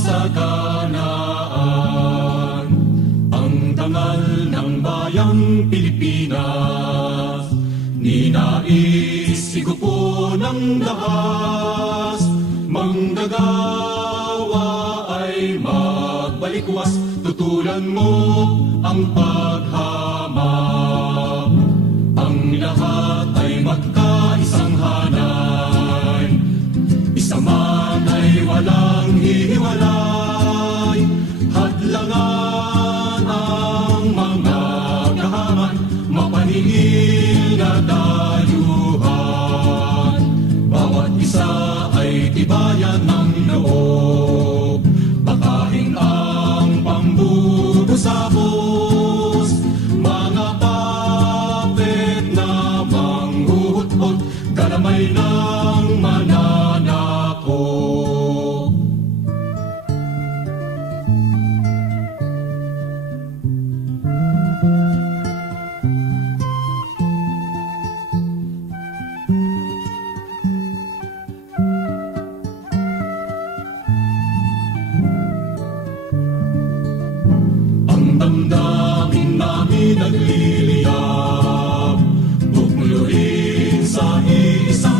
sa Kanaan, ang dangal ng bayang Pilipinas. Ninais sigupo ng dahas, manggagawa ay magbalikwas, tutulan mo ang paghamak. Ang lahat ay magkaisang hanay, isa man ay walang hihiwalay. Hadlangan ang mga kahaman, mapaningil na dayuhan. Bawat isa ay tibayan ng loob, pakahin ang pambubusabos. Mga papet na manghuhutot, kalamay ng mananakop. Ang damdamin namin nagliliyab, bukluin sa isang